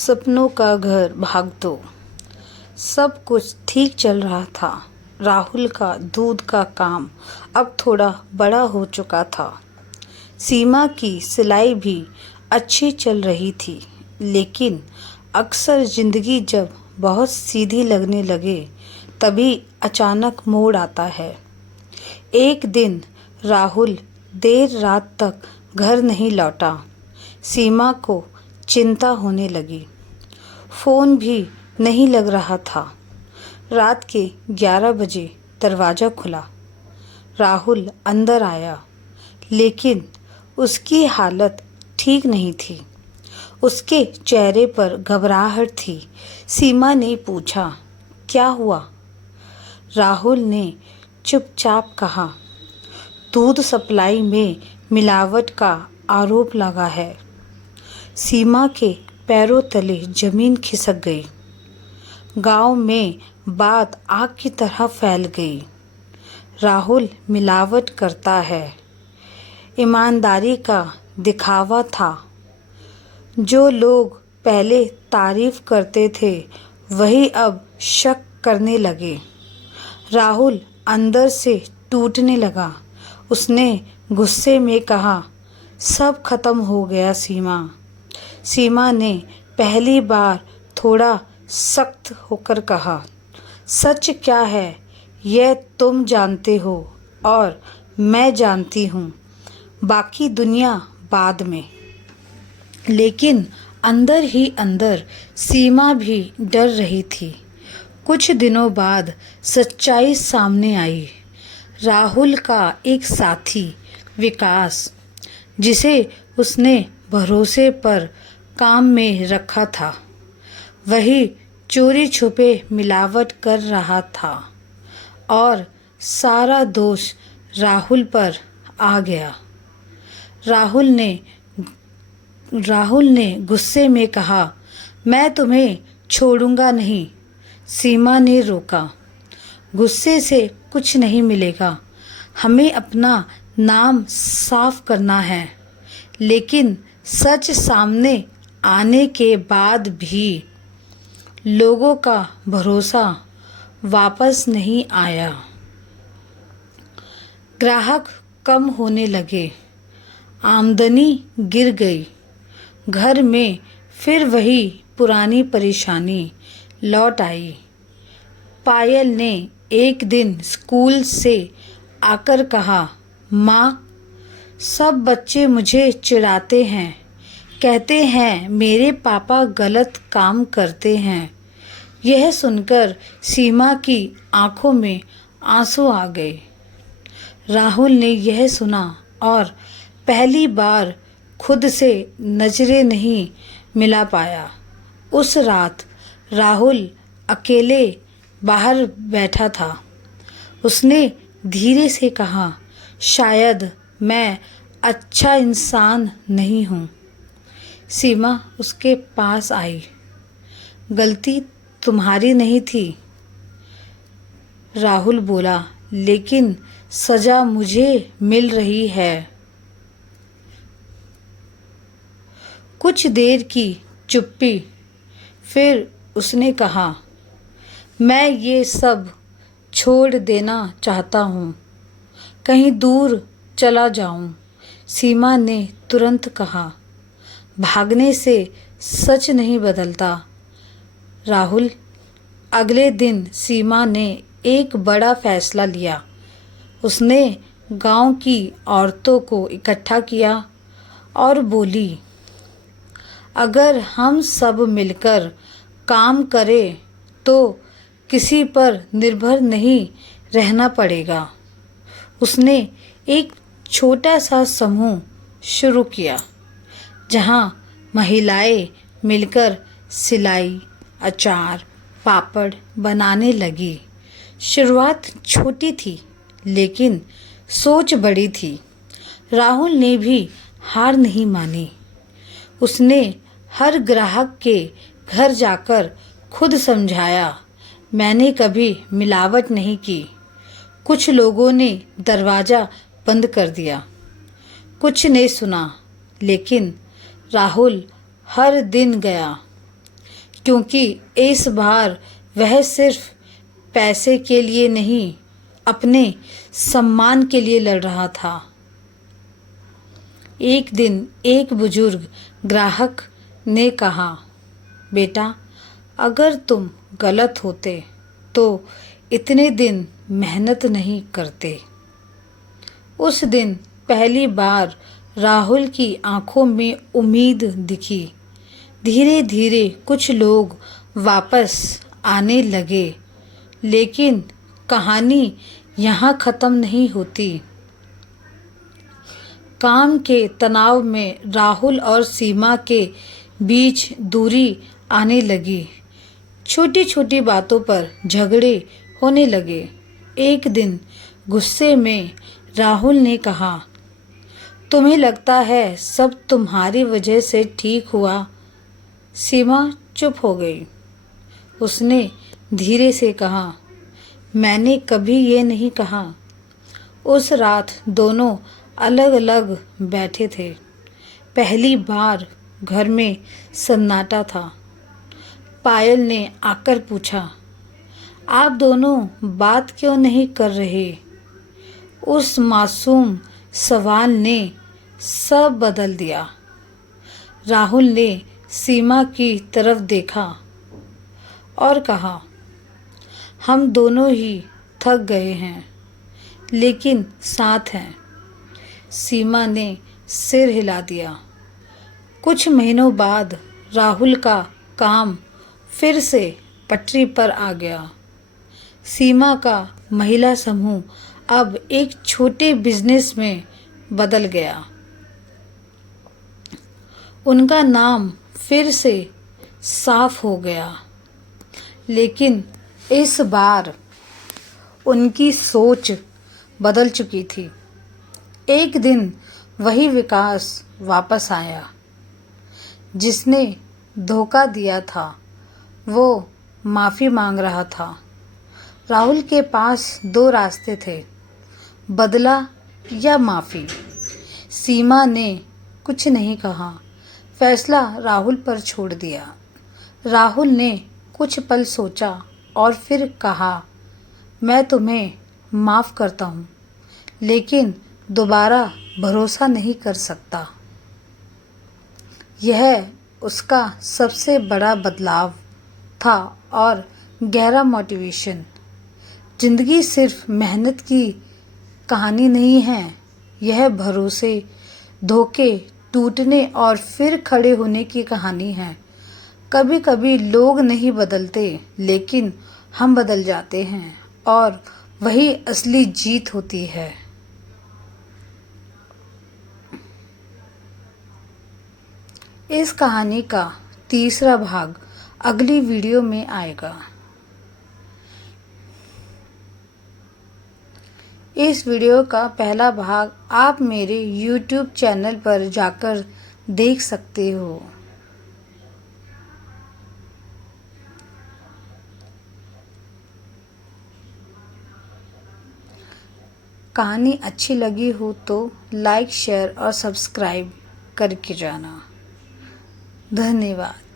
सपनों का घर भाग दो। सब कुछ ठीक चल रहा था। राहुल का दूध का काम अब थोड़ा बड़ा हो चुका था। सीमा की सिलाई भी अच्छी चल रही थी, लेकिन अक्सर जिंदगी जब बहुत सीधी लगने लगे तभी अचानक मोड़ आता है। एक दिन राहुल देर रात तक घर नहीं लौटा। सीमा को चिंता होने लगी। फ़ोन भी नहीं लग रहा था। रात के 11 बजे दरवाज़ा खुला। राहुल अंदर आया, लेकिन उसकी हालत ठीक नहीं थी। उसके चेहरे पर घबराहट थी। सीमा ने पूछा, क्या हुआ? राहुल ने चुपचाप कहा, दूध सप्लाई में मिलावट का आरोप लगा है। सीमा के पैरों तले जमीन खिसक गई। गांव में बात आग की तरह फैल गई। राहुल मिलावट करता है। ईमानदारी का दिखावा था। जो लोग पहले तारीफ करते थे वही अब शक करने लगे। राहुल अंदर से टूटने लगा। उसने गुस्से में कहा, सब खत्म हो गया सीमा। सीमा ने पहली बार थोड़ा सख्त होकर कहा, सच क्या है यह तुम जानते हो और मैं जानती हूँ, बाकी दुनिया बाद में। लेकिन अंदर ही अंदर सीमा भी डर रही थी। कुछ दिनों बाद सच्चाई सामने आई। राहुल का एक साथी विकास, जिसे उसने भरोसे पर काम में रखा था, वही चोरी छुपे मिलावट कर रहा था और सारा दोष राहुल पर आ गया। राहुल ने गुस्से में कहा, मैं तुम्हें छोड़ूंगा नहीं। सीमा ने रोका, गुस्से से कुछ नहीं मिलेगा। हमें अपना नाम साफ करना है। लेकिन सच सामने आने के बाद भी लोगों का भरोसा वापस नहीं आया। ग्राहक कम होने लगे, आमदनी गिर गई। घर में फिर वही पुरानी परेशानी लौट आई। पायल ने एक दिन स्कूल से आकर कहा, माँ, सब बच्चे मुझे चिढ़ाते हैं, कहते हैं मेरे पापा गलत काम करते हैं। यह सुनकर सीमा की आंखों में आंसू आ गए। राहुल ने यह सुना और पहली बार खुद से नजरें नहीं मिला पाया। उस रात राहुल अकेले बाहर बैठा था। उसने धीरे से कहा, शायद मैं अच्छा इंसान नहीं हूँ। सीमा उसके पास आई। गलती तुम्हारी नहीं थी, राहुल बोला, लेकिन सजा मुझे मिल रही है। कुछ देर की चुप्पी, फिर उसने कहा, मैं ये सब छोड़ देना चाहता हूँ, कहीं दूर चला जाऊँ। सीमा ने तुरंत कहा, भागने से सच नहीं बदलता। राहुल, अगले दिन सीमा ने एक बड़ा फैसला लिया। उसने गांव की औरतों को इकट्ठा किया और बोली, अगर हम सब मिलकर काम करें तो किसी पर निर्भर नहीं रहना पड़ेगा। उसने एक छोटा सा समूह शुरू किया, जहां महिलाएं मिलकर सिलाई, अचार, पापड़ बनाने लगी। शुरुआत छोटी थी, लेकिन सोच बड़ी थी। राहुल ने भी हार नहीं मानी। उसने हर ग्राहक के घर जाकर खुद समझाया, मैंने कभी मिलावट नहीं की। कुछ लोगों ने दरवाज़ा बंद कर दिया, कुछ ने सुना, लेकिन राहुल हर दिन गया। क्योंकि इस बार वह सिर्फ पैसे के लिए नहीं, अपने सम्मान के लिए लड़ रहा था। एक दिन एक बुजुर्ग ग्राहक ने कहा, बेटा, अगर तुम गलत होते तो इतने दिन मेहनत नहीं करते। उस दिन पहली बार राहुल की आंखों में उम्मीद दिखी। धीरे धीरे कुछ लोग वापस आने लगे, लेकिन कहानी यहाँ ख़त्म नहीं होती। काम के तनाव में राहुल और सीमा के बीच दूरी आने लगी। छोटी छोटी बातों पर झगड़े होने लगे। एक दिन गुस्से में राहुल ने कहा, तुम्हें लगता है सब तुम्हारी वजह से ठीक हुआ? सीमा चुप हो गई। उसने धीरे से कहा, मैंने कभी ये नहीं कहा। उस रात दोनों अलग अलग बैठे थे। पहली बार घर में सन्नाटा था। पायल ने आकर पूछा, आप दोनों बात क्यों नहीं कर रहे? उस मासूम सवाल ने सब बदल दिया। राहुल ने सीमा की तरफ देखा और कहा, हम दोनों ही थक गए हैं, लेकिन साथ हैं। सीमा ने सिर हिला दिया। कुछ महीनों बाद राहुल का काम फिर से पटरी पर आ गया। सीमा का महिला समूह अब एक छोटे बिजनेस में बदल गया। उनका नाम फिर से साफ हो गया, लेकिन इस बार उनकी सोच बदल चुकी थी। एक दिन वही विकास वापस आया जिसने धोखा दिया था। वो माफ़ी मांग रहा था। राहुल के पास दो रास्ते थे, बदला या माफ़ी। सीमा ने कुछ नहीं कहा, फैसला राहुल पर छोड़ दिया। राहुल ने कुछ पल सोचा और फिर कहा, मैं तुम्हें माफ़ करता हूँ, लेकिन दोबारा भरोसा नहीं कर सकता। यह उसका सबसे बड़ा बदलाव था और गहरा मोटिवेशन। ज़िंदगी सिर्फ मेहनत की कहानी नहीं है, यह भरोसे, धोखे, टूटने और फिर खड़े होने की कहानी है। कभी कभी लोग नहीं बदलते, लेकिन हम बदल जाते हैं और वही असली जीत होती है। इस कहानी का तीसरा भाग अगली वीडियो में आएगा। इस वीडियो का पहला भाग आप मेरे YouTube चैनल पर जाकर देख सकते हो। कहानी अच्छी लगी हो तो लाइक, शेयर और सब्सक्राइब करके जाना। धन्यवाद।